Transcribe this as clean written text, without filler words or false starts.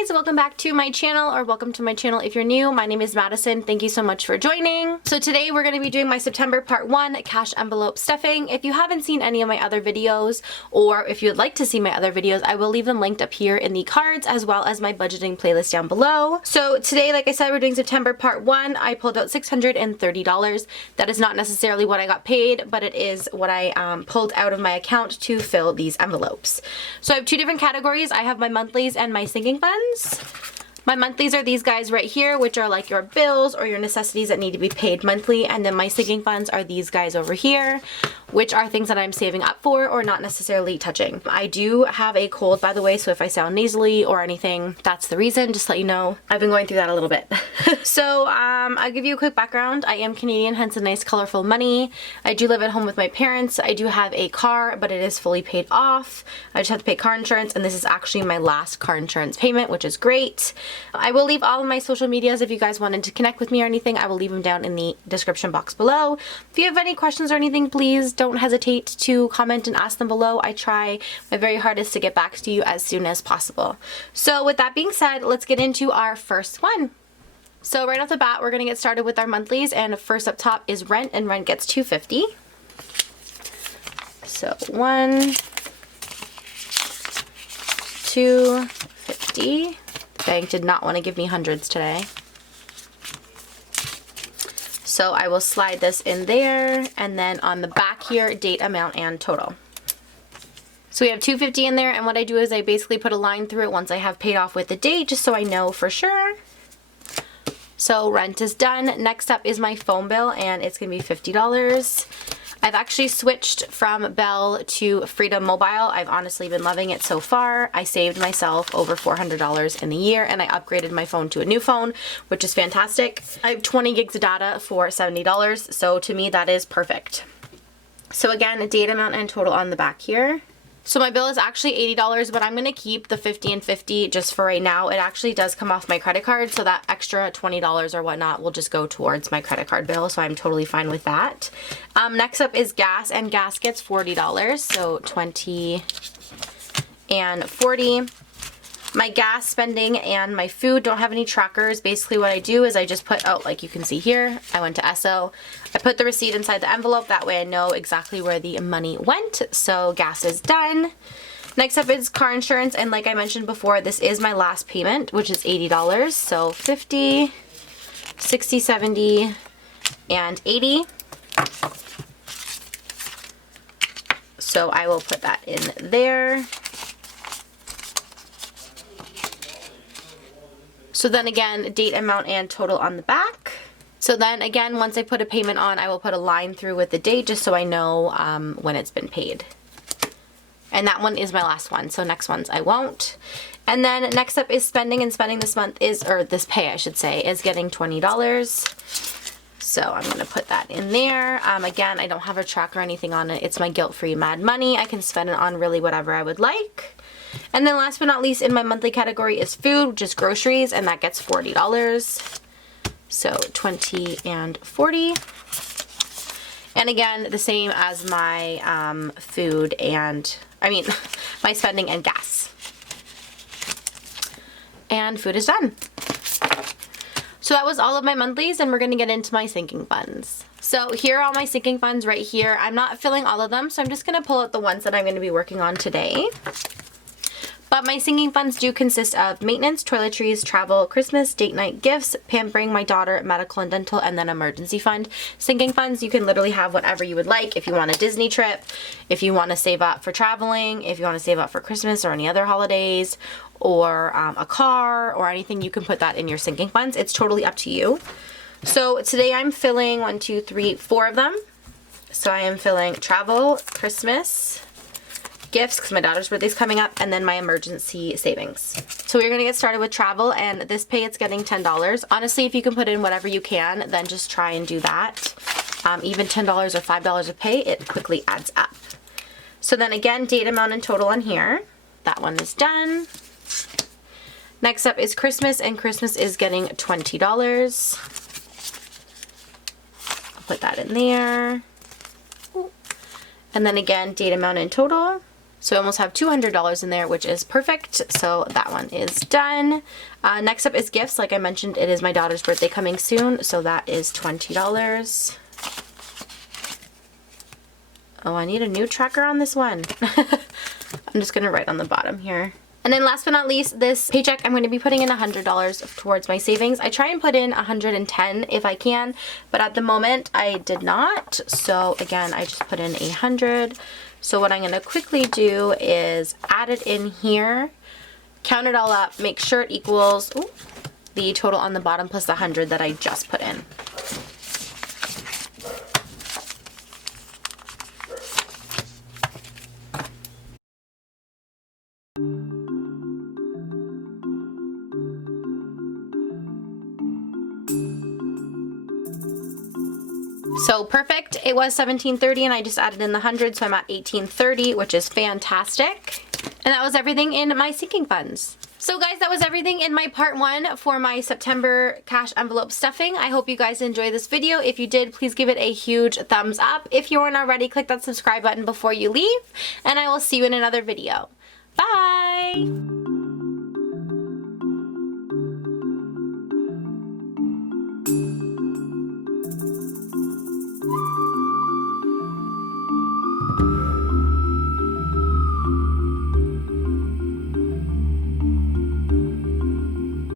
guys, welcome back to my channel, or welcome to my channel if you're new. My name is Madison. Thank you so much for joining. So today we're going to be doing my September part 1 cash envelope stuffing. If you haven't seen any of my other videos, or if you'd like to see my other videos, I will leave them linked up here in the cards, as well as my budgeting playlist down below. So today, like I said, we're doing September part 1. I pulled out $630. That is not necessarily what I got paid, but it is what I pulled out of my account to fill these envelopes. So I have two different categories. I have my monthlies and my sinking funds. My monthlies are these guys right here, which are like your bills or your necessities that need to be paid monthly, and then my sinking funds are these guys over here, which are things that I'm saving up for or not necessarily touching. I do have a cold, by the way, so if I sound nasally or anything, that's the reason. Just to let you know, I've been going through that a little bit. So I'll give you a quick background. I am Canadian, hence a nice colorful money. I do live at home with my parents. I do have a car, but it is fully paid off. I just have to pay car insurance, and this is actually my last car insurance payment, which is great. I will leave all of my social medias if you guys wanted to connect with me or anything. I will leave them down in the description box below. If you have any questions or anything, please don't hesitate to comment and ask them below. I try my very hardest to get back to you as soon as possible. So with that being said, let's get into our first one. So right off the bat, we're going to get started with our monthlies, and first up top is rent, and rent gets $250. So $250. Bank did not want to give me hundreds today. So I will slide this in there, and then on the back here, date, amount, and total. So we have $250 in there, and what I do is I basically put a line through it once I have paid off with the date, just so I know for sure. So rent is done. Next up is my phone bill, and it's going to be $50. I've actually switched from Bell to Freedom Mobile. I've honestly been loving it so far. I saved myself over $400 in the year, and I upgraded my phone to a new phone, which is fantastic. I have 20 gigs of data for $70, so to me that is perfect. So again, date, amount, and total on the back here. So my bill is actually $80, but I'm going to keep the $50 and $50 just for right now. It actually does come off my credit card, so that extra $20 or whatnot will just go towards my credit card bill, so I'm totally fine with that. Next up is gas, and gas gets $40, so $20 and $40. My gas spending and my food don't have any trackers. Basically what I do is I just put, oh, like you can see here, I went to Esso. I put the receipt inside the envelope. That way I know exactly where the money went. So gas is done. Next up is car insurance. And like I mentioned before, this is my last payment, which is $80. So 50, 60, 70, and 80. So I will put that in there. So then again, date, amount, and total on the back. So then again, once I put a payment on, I will put a line through with the date just so I know when it's been paid. And that one is my last one, so next ones I won't. And then next up is spending, and spending this month is, or this pay I should say, is getting $20. So I'm going to put that in there. Again, I don't have a track or anything on it. It's my guilt-free mad money. I can spend it on really whatever I would like. And then last but not least in my monthly category is food, just groceries, and that gets $40. So $20 and $40. And again, the same as my food and, my spending and gas. And food is done. So that was all of my monthlies, and we're going to get into my sinking funds. So here are all my sinking funds right here. I'm not filling all of them, so I'm just going to pull out the ones that I'm going to be working on today. But my sinking funds do consist of maintenance, toiletries, travel, Christmas, date night gifts, pampering my daughter, medical and dental, and then emergency fund. Sinking funds, you can literally have whatever you would like. If you want a Disney trip, if you want to save up for traveling, if you want to save up for Christmas or any other holidays, or a car or anything, you can put that in your sinking funds. It's totally up to you. So today I'm filling 1, 2, 3, 4 of them. So I am filling travel, Christmas, gifts, because my daughter's birthday's coming up, and then my emergency savings. So we're going to get started with travel, and this pay it's getting $10. Honestly, if you can put in whatever you can, then just try and do that. Even $10 or $5 of pay, it quickly adds up. So then again, date, amount, and total on here. That one is done. Next up is Christmas, and Christmas is getting $20. I'll put that in there. And then again, date, amount, and total. So I almost have $200 in there, which is perfect. So that one is done. Next up is gifts. Like I mentioned, it is my daughter's birthday coming soon, so that is $20. Oh, I need a new tracker on this one. I'm just gonna write on the bottom here. And then last but not least, this paycheck, I'm going to be putting in $100 towards my savings. I try and put in 110 if I can, but at the moment I did not. So again, I just put in 100. So what I'm going to quickly do is add it in here, count it all up, make sure it equals the total on the bottom plus the 100 that I just put in. So perfect, it was $17.30 and I just added in the 100, so I'm at $18.30, which is fantastic. And that was everything in my sinking funds. So guys, that was everything in my part 1 for my September cash envelope stuffing. I hope you guys enjoyed this video. If you did, please give it a huge thumbs up. If you aren't already, click that subscribe button before you leave, and I will see you in another video. Bye!